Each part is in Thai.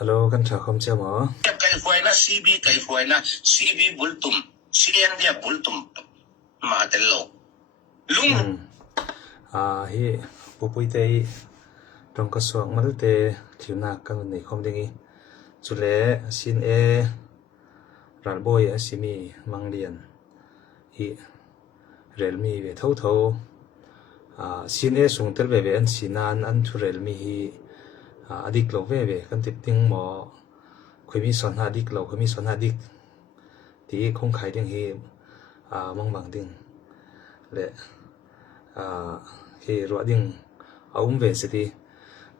ฮัลโหลกันชาคมเจ้าหมอไก่ฝอยนะ CB ไก่ฝอยนะ CB บุลตุม CN เดียบุลตุมมาเตลลุงเฮปุปุยเตยตรงกระทรวงมาเตถิวนักกันในคอมดิงีจุเลซินเอรัลบอยซิมีมังเลียนฮีเรลมีเวทเท่าซินเอส่งเตลเวอันซินานอันทุเรลมีฮีอดิกโลเวกันติดติงหมอคุยมีสอนหาดิกโลคุยมีสอนหาดิกที่คงขายดิงฮีมังดิงและhe ro ding aum ve seti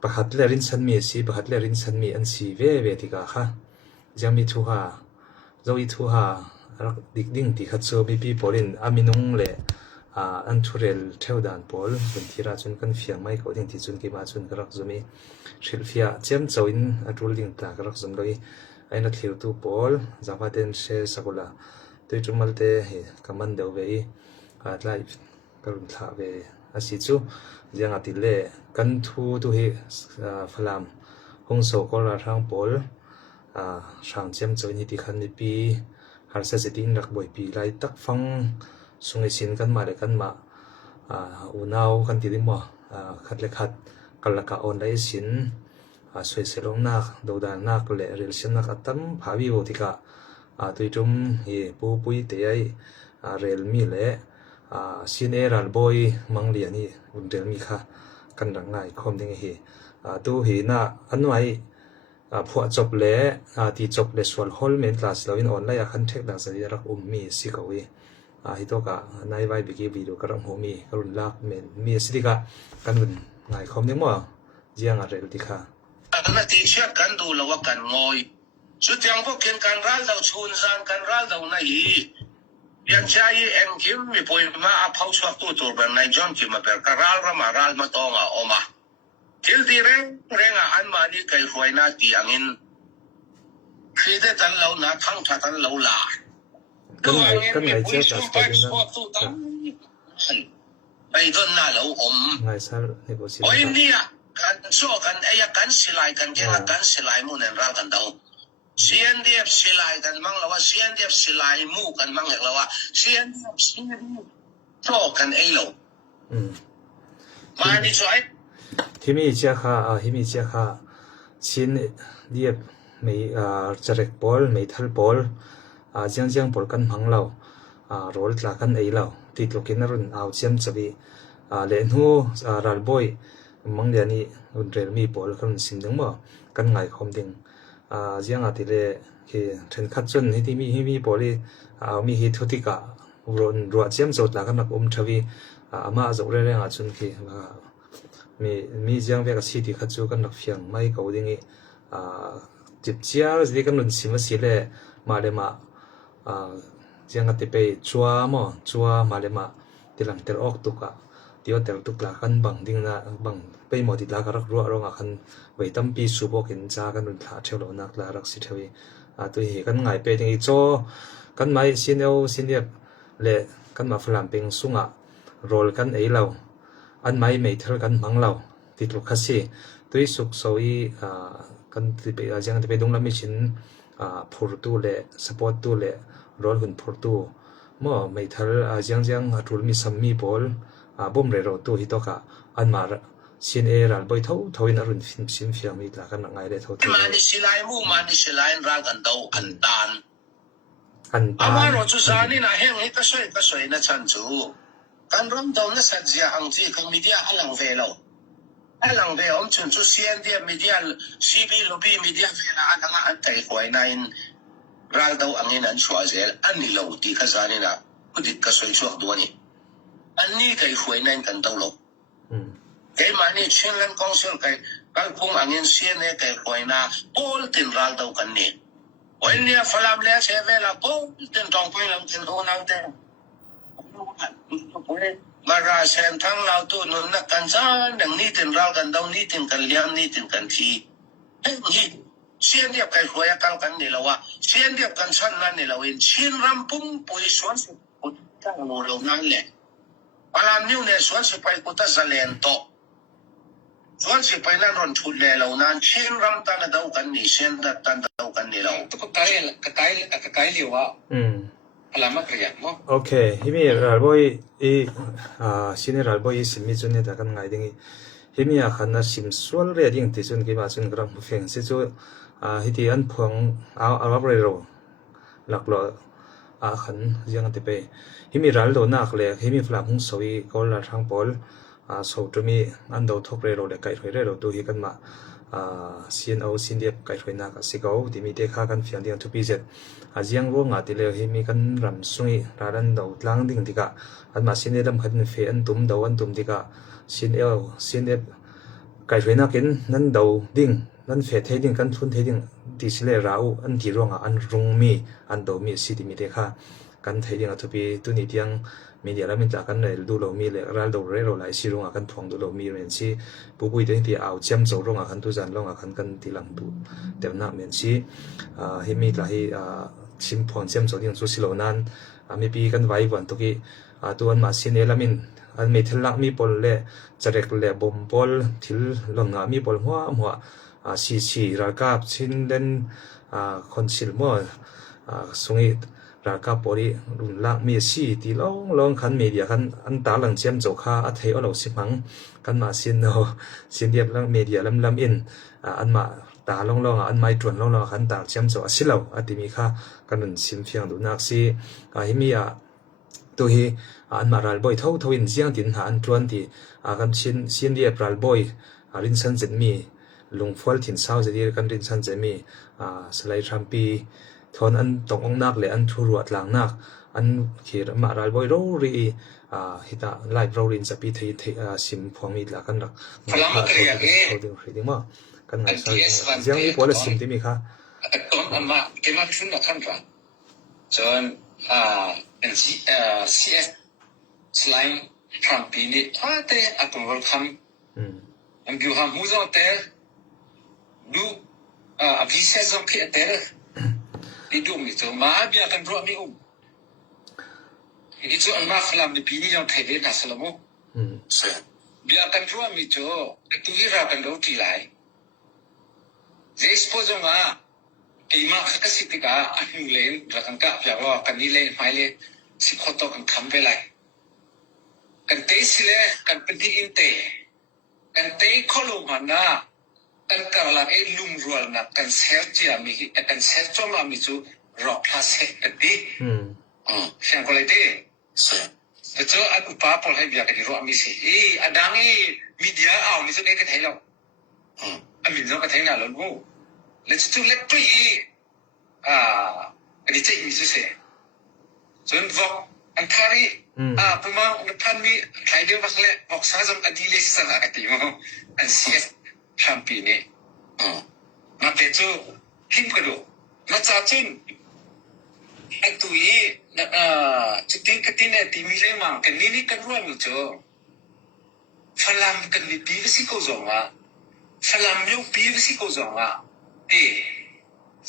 pakhat le rin san mi si pakhat le rin san mi an si ve ve ti ka kha jami thu ha zoi thu ha rak dik ding ti khat so bi pi porin aminung le an thurel theudan pol bun thira chun kan fiang mai ko ding ti chun ki ma chun karak zumi thilfia chem choin atul ding ta karak zum loi aina thliu tu pol zawaten se sakula tui chumalte he kaman deu ve lai karun tha ve asi chu jiang atile kan thu tu hi phalam hong so ko la thang pol sang chem choi ni ti khan ni pi har sa setting rak boi pi lai tak phang sungai sin kan ma le kan ma unau kan ti ding mo khat le khat kalaka on lai sin soi selong nak dodan nak le rel sin nak atam phawi bo tika tui tum hi pu pui te ai rel mi le sine ral boy mangliani undel mi kha kan rangai khom ding hi tu hi na anwai phua chop le ti chop le swal hol men class lo in online khan thek da sari rak mi si ko wi hi to ka nai vai bi ki video karam ho mi karun lak men mi sidika kan gun ngai khom ding mo jiang a rel ti kha na ti sia kan du lo wa kan ngoi chu tiang bo ken kan ral lo chun zan kan ral lo na hiยังใช้เอ็มคิมมีปุ่ยมาเอาเผาชวกตู้ตัวแบบนายจอนคิมมาเป็นกราลมาราลมาตองออกมาทิลที่เร่งอันมานี่ไก่ฝอยน่าตีอังอินคือได้ตันเราหน้าทั้งตันเราหลาตัวอังอินมีปุ่ยชูไปสปอร์ตตู้ตันไปต้นหน้าเราโอ้ยเนี่ยกันโซ่กันไอ้กันสิไลกันแค่กันสิไลมุ่งเน้นรักกันเดาเสียนเดียบสิลายกันมั่งแล้วว่าเสียนเดียบสิลายมู่กันมั่งแล้วว่าเสียนเดียบสิโตกันไอ้เรามานี่ช่วยที่มีเจ้าค่ะที่มีเจ้าค่ะชิ้นเดียบไม่จะเร็กบอลไม่ทัลบอลเจียงบอลกันมั่งเราโรลตลากันไอ้เราติดลูกกินรุ่นเอาเจียมจะไปเล่นหูรัลบอยมั่งเดี๋ยวนี้รุ่นเรลมีบอลกันสินดึงบ่กันไงคอมดิ้งjiang atile ke then khat chun hi mi poli mi hi thotika ron ro chem zot la kan om thawi ama zo re re nga chun ki mi jiang ve ka si ti khat chu kan nak fiang mai ko dingi tip chia zi kan nun sim si le ma le ma jiang ati pe chua ma le ma tilang ter ok tu ka tio ter tu la kan bang ding na bang pe mo ti la ka rak ro nga khan wei tam pi su bo kin cha kan nun thla thelo nak la rak si thawi tu hi kan ngai pe ding i cho kan mai sinep le kan ma flam peng sunga rol kan ei lo an mai mei thel kan mang lo ti tlu khasi tui suk soi kan ti pe jang ti pe dong la mi chin phur tu le support tu le rol hun phur tu mo mei thel jang atul mi sam mi bol bom re ro tu hi to ka an mar sin e ral boi tho in arun sim fiang mi la kan ngai le tho ma ni silai mu ma ni silai ral kan dau an tan ama ro chu sa ni na heng hi ka soi na chan chu kan ram dau na sa jia ang ji kan media alang ve lo alang ve om chun chu sian dia media cb lobby media ve la an nga an tai khoi na in ral dau angin an chwa zel an ni lo ti kha sa ni na putit ka soi chuak do ni an ni kai khoi na kan dau lo cái mà này chuyên lên công sự cái phung anh em xuyên này cái khối na bol tin ral đâu cần nè, ôi nè phải làm lẽ sẽ về là bol tin trong quên làm tin hồ nào thế, mà ra xem thằng nào tu nó nát cần sao, đừng ní tin ral cần đâu ní tin cần liam ní tin cần thi, nhỉ xuyên điệp cái khối cần này là wa, xuyên điệp cần sẵn này là win, xuyên ram bung bùi xoắn sự cái ngô lâu năng lẹ, làm nhiêu này xoắn sự phải của ta ra liền to ส่วนสิไปนั่นรอนทุนแลเหล่านั้นเช่นรำตันเดากันนี่เช่นตันเดากันนี่เราตุกไกเหลียวอะไรมากระยันมั้ง โอเคฮิมีรัลบอยซินรัลบอยสิมีจุนเนี่ยแต่กันไงดิ้งฮิมีอาคันน่ะสิมสวลเรียดิ้งที่จุนกี่มาจุนกรัมเฟงสิจุฮิที่อันพวงเอารับเร็วหลักล้อคันยังอันที่ไปฮิมีรัลโดนักเลยฮิมีฟลามุงสวีกอลลาทางปอลสาวจุมีอันเดาทบเร็วเลยไก่ถอยเร็วตัวฮิกันมาสินเอาสินเดียบไก่ถอยนักสิเกาที่มีเด็กข้ากันเฟียงดิ้งทุกปีเจ็ดยังรู้งาที่เลยฮิมีกันรำสุยร้านเดาล้างดิ้งที่กะอันมาสินเดียลำคันเฟียนตุ่มเดาอันตุ่มที่กะสินเดียบไก่ถอยนักกินนั่นเดาดิ้งนั่นเฟียเทดิ้งกันทุนเทดิ้งที่สิเลราอูอันที่ร่วงอันรุงมีอันเดามีสิที่มีเด็กข้ากันเทดิ้งทุกปีตุนิดยังมีเดียแล้วมันจากกันเลยดูเรามีเลยรัลดูเร่เราหลายสิรงกันทวงดูเรามีเรียนสิผู้บุยเดินที่เอาเชื่อมโซ่รงกันทุจันรงกันกันที่หลังดูเดี๋ยวนักเหมือนสิให้มีหลายชิมพรเชื่อมโซ่ที่สุดสิโลนั้นมีปีกันไว้วันตุกี้ตัวมาสินเอลามินอันมีทิลลักมีปลเล่จะเร็กเล่บอมปลทิลลงมีปลหัวสีรักกับชินเล่นคนสิลมัวสงราคาปอดีรุ่นลักมีสีที่ลองคันมีเดียคันอันตาหลังเชื่อมโจค่าอัฐเออเราสิมังกันมาสินเนาะสินเดียบลังมีเดียลำอินอันมาตาลองอันไม่ตรวจลองคันตาเชื่อมโจสิเราอัติมีค่ากันรุ่นสินเฟียงดูนักสิฮิมีตัวฮีอันมารัลบอยเท่าอินเสียงตินหาอันตรวนที่กันสินเดียบรัลบอยรินสันเจมีลงฟัลทินเศร้าจะดีกันรินสันเจมีสไลทรัมปีทอนอันตรงนักเลยอันทุรวดหลังนักอันเขียนมารัลบอยโรรีฮิตาไลฟ์โรลินจะปีที่สิมพวงมีหลักกันหลักเขาดึงฟรีดิ้งมั้งกันไงใช่ยังมีพอลสิมที่มีค่ะตอนอันมาเกี่ยมาขึ้นมาขั้นรังจนเป็นCS สไลน์ทรัมปีนี่ถ้าเตะอัตโนมัติคำอันดูหามูจงเตะดูอภิเษกจงเขียนเตะdi dum itu ma bia kan ro mi itu an ma khlam ni pini jong thai le na salamo se bia kan ro mi cho tu ira kan do ti lai je expose nga ai ma ka sitika an len ra kan ka pya lo kan ni le mai le si khoto kan kham ve lai kan te sile kan pedi in te kan te kholo mana kan karla lum rual na kan ser chia mi kan ser choma mi chu rock class het ti siang ko le ti se cho at upa pol hai bia ka ro mi si adang media aw ni so ke thai lo amin no ka thai na lo go let's to let to ani chei mi se chon vok an thari puma un phan mi thai de was le vok sa jam adile sa ka ti mo an cs champine ma te chu him ka do na cha chen ai tu chitin ka tin ti mi le mang kan ni kan ro mi cho falam kan ni pi si ko zo ma falam yo pi si ko zo ma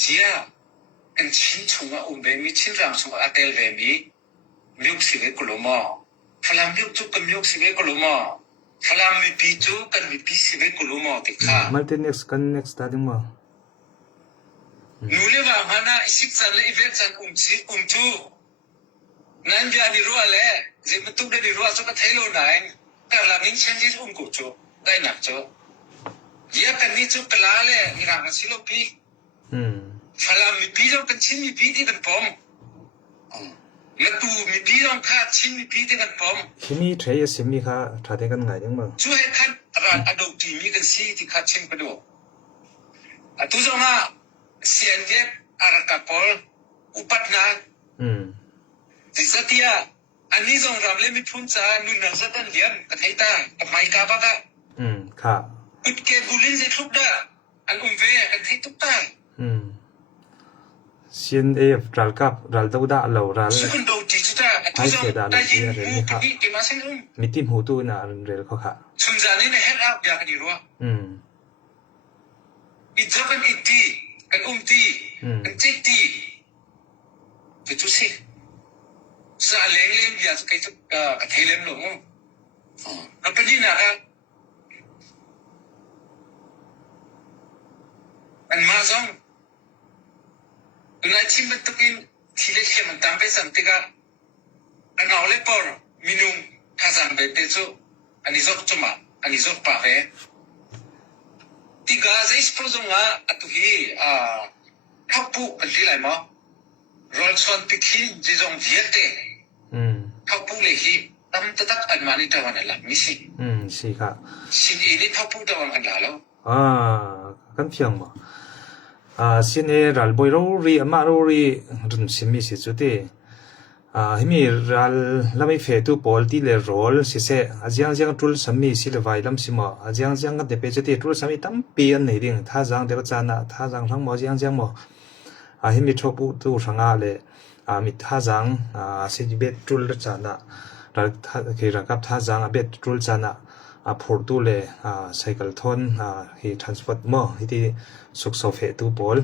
jia kan chin chung a be mi chin ram chung a tel ve mi milk si ve ko lo mo falam yo chu kan milk si ve ko lo mo falam mi pi chu kan mi pi si ve ko lo mo ti kha multi next studying mo nule ba mana isik san le event san chu nan ja ni ro le je mutuk de ni ro chu ka thailo nai ka la min chen ji ko chu dai nak chu ya kan ni chu kala le ni ra ka silo pi falam mi pi jo kan chin mi pi ti kan pom la tu mi pi jo ka chin mi pi ti kan pom himi thei simi kha thade kan ngai ding ma chu he khan ran adok ti mi kan si ti kha chin pa do tu jo ma sianjet arakapol upatna disatia ani jong ramle mi phuncha nu na satan liam ka thaita mai ka ba ka kha utke bulin je thukda an ve kan thai tukta sian e ral da lo ral sukun do ti chuta ai ke da le yin re mu kha ki ma sen mi tim hu tu na rel kho kha sumjani ne head up ya ka ni ro ijokan iti kan ti kan ti tu si sa leng ya kai tu ka thailem lo mo apani na an mazong tunai chim bentukin thile khem tampe samtiga anaule por minung khazan bete chu ani zok chuma ani zok pa ve tiga zeis prozonga atuhi khapu alilai ma rolson tikhin jizong viete khapu le hi tam tatak an mani tawan la misi สิค่ะ sin ini khapu tawan an la lo กันเพียงบ่สิเนรัลบอยโรรีอามาโรรีรุนสิมีสิจุติหิมีรัลลามิเฟตุปอลติเลโรลสิเซอาจังจังทุลสมีสิเลไวลัมสิมออาจังจังกันเดเปจติทุลสมีตัมปีอันนี่ดิงท่าจังเดกจานะท่าจังทั้งหมอจังจังหมอหิมีทบตุสังอาเลมีท่าจังสิเบตทุลจานะรักคือรักกับท่าจังเบตทุลจานะportu le cycle thon hi transport mo hi suk so fe tu pol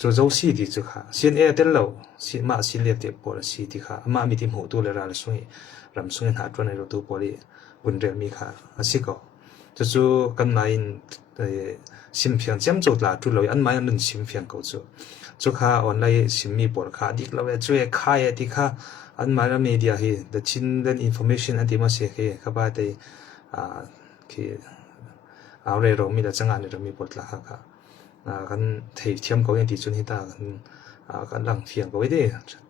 zo zo si di chu kha sin e tel lo si ma sin le te pol si ti kha ma mi tim hu tu le ral sui ram sui ha tron ro tu poli bun re mi kha asiko chu kan mai sim phiang chem zo la tu lo an mai an sim phiang ko chu kha online sim mi pol kha dik lo e chu e kha e ti kha an mai la media hi the chin then information anti ma se ke kha ba te ki aure ro mi da changa ni ro mi pot la kha kan thei thiam ko yen ti chun hi ta kan lang phiang ko de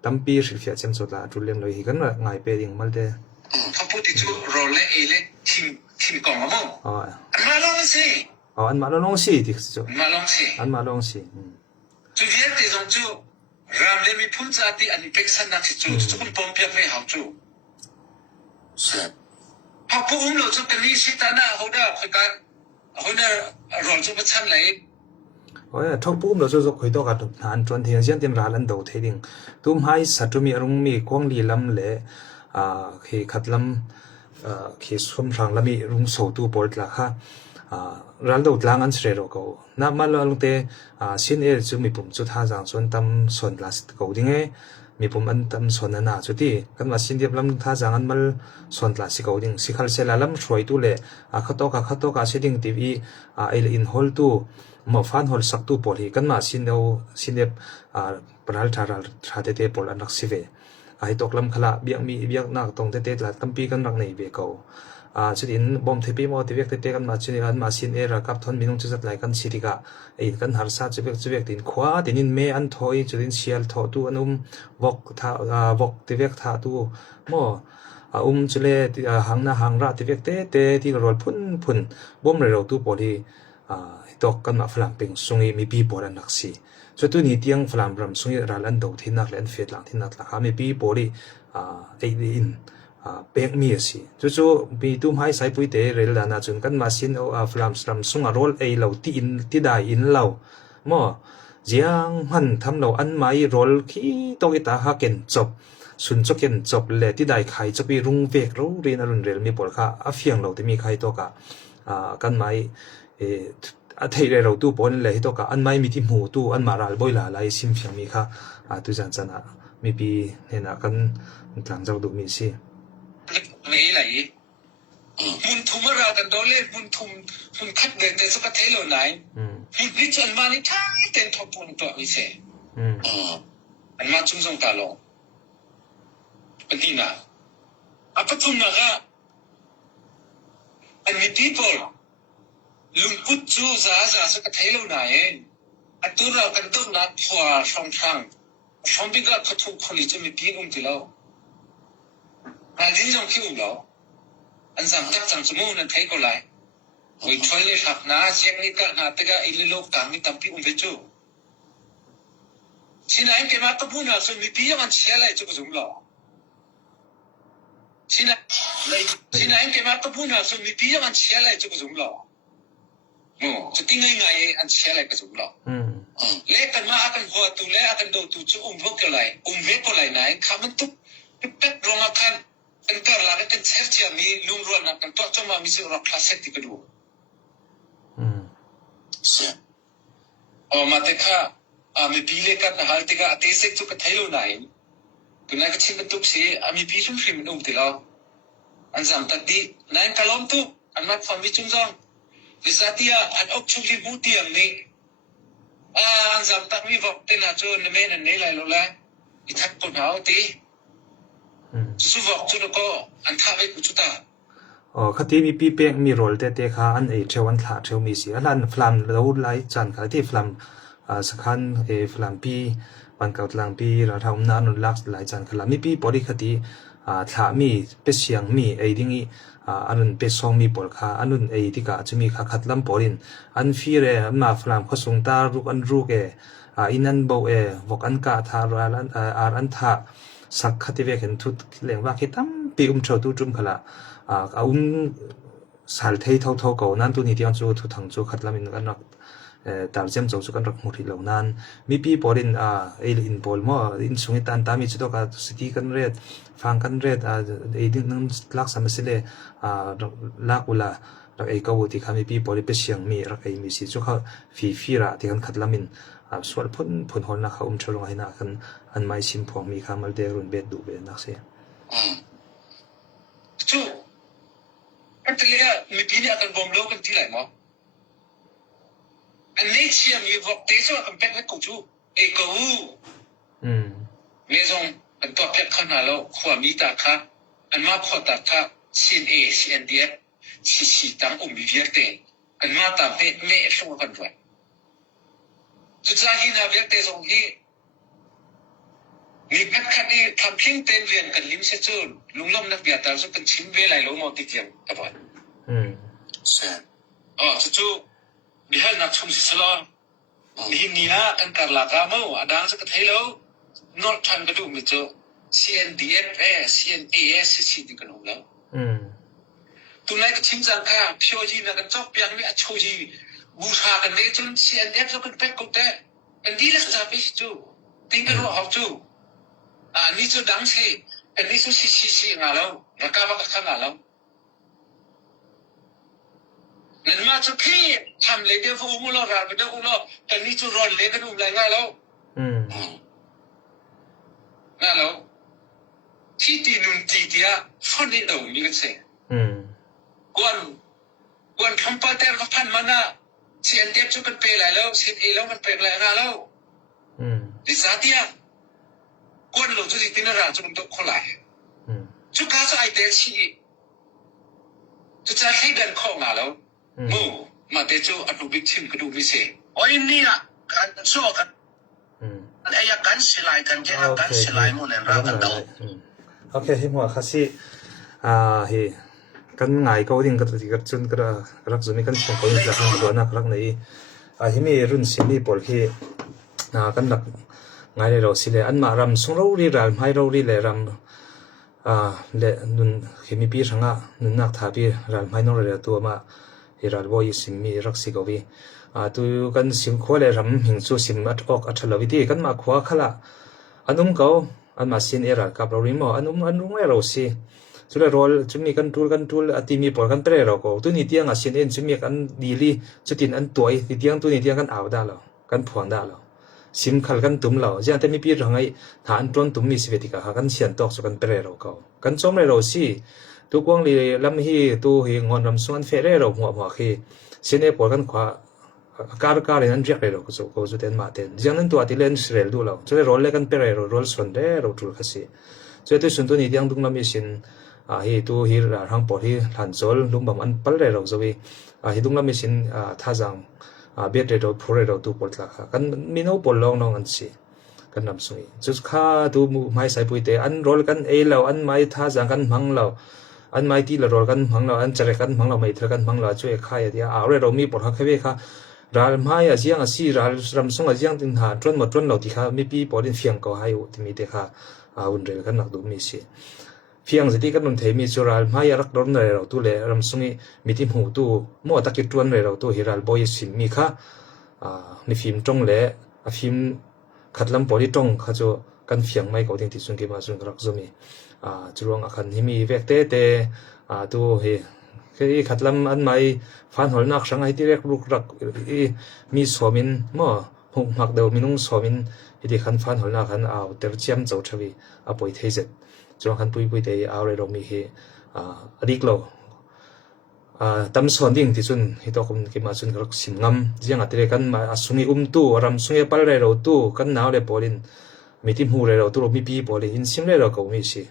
tampi ri fia chem so la tu lem lo hi kan ngai pe ding mal de kha pu ti chu ro le e le thim kong mo an ma long si an ma long si ti chu an ma long si chu ye te jong chu ram le mi phun cha ti an pek san na chi chu kun pom pya me hau chuพอผู้อุ้มเราจุกันนี้สิตาหน้าเขาได้คุยกันเขาได้รอนจุประชันเลยโอ้ยทบผู้อุ้มเราจุคุยต่อกันนานจนเทียนเสียนเต็มร้านลันโดเทดิงตุ้มให้สัตว์มีอารมณ์มีกวางลีลำเละคือขัดลำคือสมรังลำมีรุ่งโสตูบอลละค่ะร้านโดดล้างอันเสร็จแล้วก็นับมาแล้วตั้งแต่สินเอจุมีปุ่มจุดท่าจังส่วนตำส่วนลาสต์ก็ดิ้งมีปุ่มอันตำส่วนนั้นจุดที่กันว่าสินเดียบลำท่าจังอันมันส่วนลาสิก็ดิ้งสิขัลเซลลำช่วยตู้เล่ขัดโตกสิดิ้งทีวีเอลอินฮอลตู้หมอฟันฮอลสักตู้ปอลีกันมาสินเดียบปราลทาราทาเตเตปอลอันนักสิเวไอตกลำขละเบียงมีเบียงนักตรงเตเตละตั้มปีกันรักในเบเกาจุดอินบอมเทปีมอที่เวกเตกันมาจุดนี้กันมาสินเอรากับทนมีนุ่งจุดไหลกันสิริกะไอกันหาซาจุดเวกตินขวาตินินเมอันทอยจุดอินเชียลทอตูอันวอกท่าวอกที่เวกท่าตูมอจุเลหางหน้าหางราที่เวกเตที่รอลพุ่นบอมเร็วตู้ปอลีตกกันมาฝรั่งเป็นสุงีมีปีปอลันนักสีจุดตัวนี้เตียงฝรั่งรำสุงีรัลันโดที่นักเล่นเฟดหลังที่นักละค่ะมีปีปอลีไออินเป็กมีสิจู่ๆมีตุ้มให้สายปุ๋ยเตะเรลดานาจนกันมาสินเอาฟลามสลัมซุงอารอลเอเหล่าที่อินที่ได้อินเหล่าหม้อเจียงหันทำเหล่าอันไม่รอลขี้ต้องอิตาฮักเก็นจบสุนจบเก็นจบเลยที่ได้ใครจะไปรุงเวกรู้เรียนอรุณเรลมีปอลค่ะอาเฟียงเหล่าที่มีใครตัวกะกันไม่เทเรเราตู้ปนเลยตัวกะอันไม่มีที่หูตู้อันมาราลบ่อยหลายซิมเฟียงมีค่ะตุจันจันมีปีเนี่ยนะกันหลังจากดูมีสิไม่ไหลมุนทุมรากันโดเล่มุนทุมมุนคัดเดินในสุขเทโลไหนมุนพิจารณาในท้ายเต็นทบปุนตัววิเศษอันมาจุ่มส่งตาลงปฏินาอัปทุมนะคะอันมี people ลุงพุทธจ้าสุขเทโลไหนอัตุรากันต้นนัดหัวช่องทางช่องบิกาขทุกคนจะมีปีนุ่มที่เราอันนี้ยังคิดอยู่อันสำคัญจังสมุนนั้นใครก็ไล่วิทยาศาสตร์น่าเชื่อนี่ก็น่าแต่ก็อิเลโลกต่างมีตั้งปีอุ้มเวจูที่ไหนเกี่ยมาตัวพูน่ะส่วนมีปีมันเชื่ออะไรจุกจุ่มหล่อที่ไหนเกี่ยมาตัวพูน่ะส่วนมีปีมันเชื่ออะไรจุกจุ่มหล่อจะติ้งง่ายๆอันเชื่ออะไรก็จุ่มหล่อเล่กันมากันหัวตูเล่กันดูตูจะอุ้มพวกอะไรอุ้มเวกอะไรไหนข้ามันตุ๊บเป็ดรองกันกันก็ลากันเซฟที่มีลุงรวนนักกันตัวจมามีสิ่งรักคลาสสิกที่กระดูมาแต่ข้ามีปีเล็กกันหาที่ก็อาทิตย์เซ็กทุกที่รู้ไหนคุณนายก็ชิมเป็นทุกสิ่งมีปีชุ่มฟิมนุ่มที่เราอันสำคัญที่นายกล้อมทุกอันมาฟังวิจุงจงวิสัยที่อันอกชุบลิบุตรอย่างนี้ อันจำตักมีบอกเต็นอาจูนเมนนี่ไรรู้แล้วอีทักคนหาตีสุบอกจุดก็อันท่าไปกุจุตาคติมีปีเป้งมีโรลเตะค่ะอันเทวันถาเทวมีสิอันฟลัมเราไล่จันค่ะที่ฟลัมสักคันฟลัมปีวันเก่าหลังปีเราทำนานนุลักไล่จันค่ะมีปีบริคติถามีเป็เสียงมีดิ้งอันนั้นเป็ซองมีปอลค่ะอันนั้นที่กะจะมีค่ะขัดลำปอลินอันฟีเรมาฟลัมเขาส่งตารุกอันรุกอินันโบวกอันกะทาราลันอันทาสักขัดเวกเห็นทุกเรื่องว่าคิดตั้มปีเช่าตู้จุ่มขละสาลเทยเท่าๆเก่านั้นตัวนี้ที่อันจูทุกทางจูขัดลำอินกันรักตามเจ้าจูกันรักมุทิเหล่านั้นมีปีปอลินอินปอลมั่วอินสุงิตันตามีจุดก็สติกันเรดฟังกันเรดดิ้งนั้นลักษณะเสลลักอุลารักก็วุฒิขามีปีปอลิเป็นเสียงมีรักมีสิจุเขาฟีระที่กันขัดลำอินส่วนพ้นหอนนักเขาชลงให้นักกันอันไม่ชิมพวงมีขามัลเดรุนเบ็ดดูเบ็ดนักเสียจูอันที่เรียกมีปีนี้กันบอมโลกันที่ไหนมั้งอันนี้เชื่อมีบอกเตะว่ากันเป็นให้กูจูกูเมื่อส่งอันตัวเพชรขนาดแล้วขวามีตาค่ะอันมาขวาตาค่ะ CNA CNDF ชี้ตั้งมีเวียดเตะอันมาตามเพชรไม่ส่งกันด้วยสุดท้ายที่นาเวียดเตะส่งที่มีเพชรคันนี้ทำเพียงเต็มเวียนกันลิ้มเสียจนลุงล้มนักเบียดแต่สุดเป็นชิ้นเวลัยลงมาติดเตียงครับผมใช่จู่มีให้นักชมสิลามีนี่นะกันการลากามูอดังสักทีแล้วนอตทันก็ดูมิจู CNDF CNAS สิ่งที่กันหงแล้วตัวไหนก็ชิมจังค่ะพิโอจีนะกันจอบเปียงไม่อโชจีบูชากันเลยจน CNDF ก็เป็นกุฏอันนี้แหละจะไปจู่ติ้งกันว่าเขาจู่นี่จู่ดังสิอันนี้จู่ซีงาแล้วรักกาบักขังาแล้วนั่นมาจุดที่ทำเลยเดี๋ยวฟูมุลราไปเดี๋ยวอุลแต่นี่จุดร้อนเลยกันอุ้มแรงง่ายแล้วง่ายแล้วที่ตีนุนตีเดียฟันนี่เรามีกันเสียกวนคำพูดแต่ละพันมันน่ะเสียนเทียบจุกันเปย์แล้วเสียนเอแล้วมันเปย์แรงง่ายแล้วดิสาเตียกวนหลงจุดที่นั่นราจุกันตกคนไหลจุดการจะไอเดียชีจุดจะให้เดินข้องาแล้วมูมาเตจูอดุบิชิมกระดูมิเซโอ้ยนี่ล่ะการสู้กันไอ้ยักษ์กันสิไลกันแค่กันสิไลมูนันรักกันต่อโอเคที่หัวข้าสิเฮกันง่ายก็ดิ้งก็ติดกันจนก็รักจุดนี้กันส่งคนจากทางตัวนักรักในที่มีรุ่นสิมีปอลที่กันรักง่ายเลยเราสิเลยอันมารำส่งเราดีรำให้เราดีเลยรำเลยนุนที่มีปีสังะนุนนักท่าปีรำให้น้องเลยตัวมาฮิรัลบอยสิมีรักสิกวีตัวกันสิมขวาเลยรำหิงซูสิมอัดออกอัดลวิธีกันมาขวาขละอันนุ่มเขาอันมาสินเอรัลกับเราริมอันนุ่มไม่เราสิจุดเลยรอลจุดมีกันทูลอัติมีปอลกันเปรย์เราก็ตัวนี้เตียงสินเอ็นจุดมีกันดีลีจุดตินอันตัวที่เตียงตัวนี้เตียงกันเอาได้แล้วกันพวงได้แล้วสิมขัลกันตุ่มเราจะแต่มีปีรังไงฐานตรนตุ่มมีสิเวติกากันเสียนตอกสุกันเปรย์เราก็กันจอมเลยเราสิตัวกวางลีลำฮีตัวเฮงอนรำส่วนเฟรเราหัวขี้เส้นเอปอกันขวาการนั้นเรียกเราก็จะเต็นมาเต็นจากนั้นตัวที่เล่นสเรลดูเราจะได้รอลเล่กันเปรย์เรารอลส่วนเด้เราทุกข์สิจะได้ส่วนตัวนี้ยังดุงลำมีสินฮีตัวฮีราทางปอที่หลันโซลลุงบังอันปัลเราจะวิฮีดุงลำมีสินท่าจังเบียดเราพูดเราตัวปอดละกันมีโนปอลลองน้องอันสิกันนำสุยจุดข้าตัวไม่ใส่ปุ๋ยเตอันรอลกันเราอันไม่ท่าจังกันมังเราอันไม่ที่เรารอกันมังเราอันจะเรกันมังเราไม่เท่ากันมังเราช่วยข้าอย่างเดียวเรามีปอดหักแค่เวค่ะรัลไม่อาเจียงอาศีรัลรำส่งอาเจียงถึงหาจนหมดจนเราที่ข้าไม่ปีปอดินเฟียงก็ให้ที่มีเด็กข้าอุ่นเร็วกันหนักดูมีสิเฟียงสิที่กันนุ่นเทมีสุรัลไม่รักร้อนเลยเราตัวเลยรำส่งมีที่หูตัวมั่วตะกิดจวนเลยเราตัวฮิรัลบอยสิมีข้าในฟิล์มจงเลยฟิล์มขัดลำปอดิจงข้าจะกันเฟียงไม่ก็ทิ้งที่สุนกิมาสุนรักจะมีจรวงอาคันที่มีเวกเตตัวเฮคือขัดลำอันไม่ฟันหัวนักสังให้ที่เรียกลูกรักมีสวมินมั่วหงหักเดียวมีนุ่งสวมินที่ขันฟันหัวนักขันเอาเตอร์เจียมเจ้าชวีป่วยเทเสจจรวงขันปุยเตเอาเลยเรามีเฮอดีกโล tam son ding ti chun hi to kum ki ma chun rak sim ngam jiang atire kan ma asungi tu ram sungi pal re ro tu kan naw le polin mi tim hu re ro tu mi pi polin in sim le ro ko mi si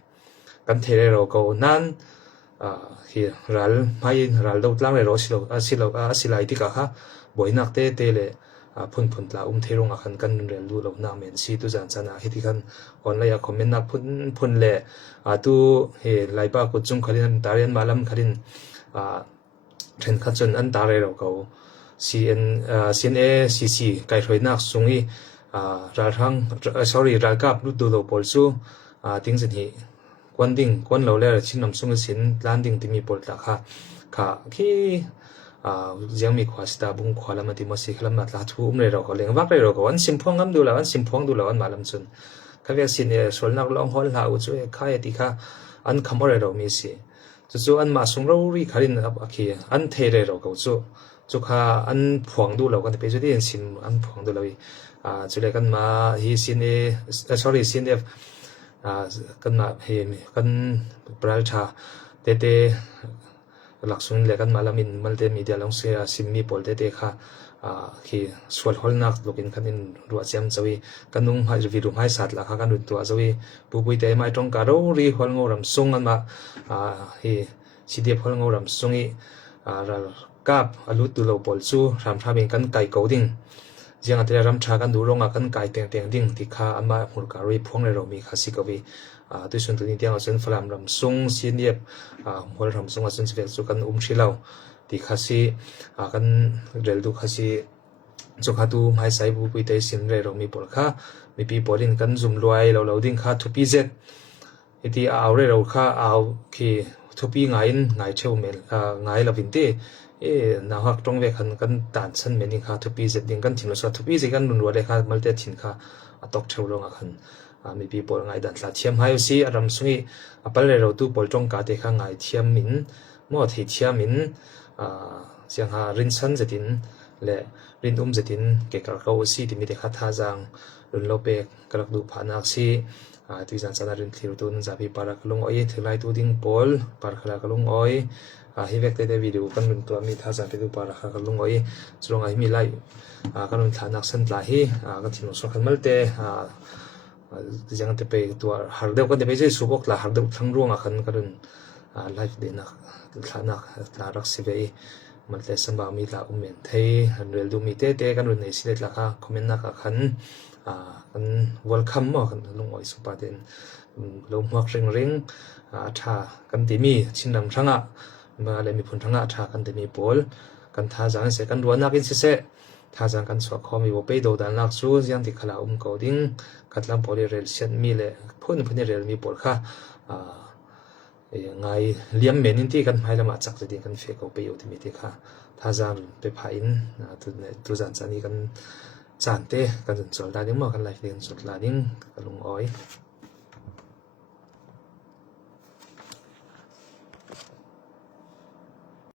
kan the re ro ko nan hi ral mai ral do tlang le ro silai ti ka ha boinak te le phun tla therong a khan kan rel du lo na men si tu jan chana hi ti khan online a comment na phun le tu he laipa ko chung khalin tarian malam khalin then khachon an tare ro ko CNA CC kai roi nak sungi ral kap lu du lo pol su ting zen hi kwan lo le chinam sungi sin landing ti mi pol ta kha ki jiang mi khwasta bung khwala ma ti mo si khlam na tla thu le ro ko leng wak le ro ko an sim phong ngam du la an sim phong du la an malam chun ka ve sin e sol nak long hol la u chu e kha e ti kha an khamore ro mi si chu an ma sung ro ri kharin akhi an the le ro ko chu kha an phwang du lo kan pe chu din sim an phwang du lo chu le kan ma hi sin e sin e kan ma he kan pral tha te laksun le kan malamin malte media long se simmi polte te kha khi swal holnak lokin khanin ruwa cham chawi kanung hai viru mai sat la kha kan ru to azawi pupui te mai tong ka ro ri hol ngoram sung an ma hi CDF hol ngoram sungi kap alut tu lo pol chu ram thamin kan kai coding jiang ate ram tha kan du ronga kan kai teng ding ti kha ama mur ka ri phong le ro mi kha si ko bi tu sun tu ni tiang sen flam ram sung CDF hol ram sung asen se chu kan thilo ti kha si kan rel du kha si chu kha tu mai sai bu pui te sim re ro mi pol kha mi pi polin kan zum luai lo ding kha thu pi z iti aw re ro kha aw ki thu pi ngai cheu mel ngai la vin te na hak tong ve khan kan tan chan mening kha thu pi z ding kan thilo sa thu pi z kan nun ro le kha malte thin kha atok cheu ro nga khan mi pi pol ngai dan tla thiam hai si aram sungi apal le ro tu pol tong ka te kha ngai thiam min mo thi thiam min siang ha rin san zetin le rin zetin ke kar ko si ti mi te kha tha jang lun lo pe kalak du phanak si tu jan sana rin thlir tu nan zapi parak lung oi thilai tu ding pol par khala kalung oi hi vek te video kan lun tu mi tha jan pe du par khala kalung oi chronga hi mi lai kan lun thanak san tla hi kan thino so khan malte jang te pe tu har deu kan te pe je subok la har deu thang ruang a khan karun life de na thana la rak si ve matle samba mi la men thei han rel du mi te kan run nei si le la kha comment na ka khan kan welcome mo kan lung oi su pa den lo mak ring tha kan ti mi chinam thanga ma le mi phun thanga tha kan ti mi pol kan tha jang se kan ruana kin se tha jang kan so khomi wo pe do dan lak su jiang ti khala ko ding khatlam poli rel sian mi le phun rel mi pol kha ngai liam menin ti kan mai lama chak te kan fe ko pe yo ti mi ti kha tha jang pe phain tu jan chani kan chan te kan chol da ding mo kan life ding chol la ding kalung oi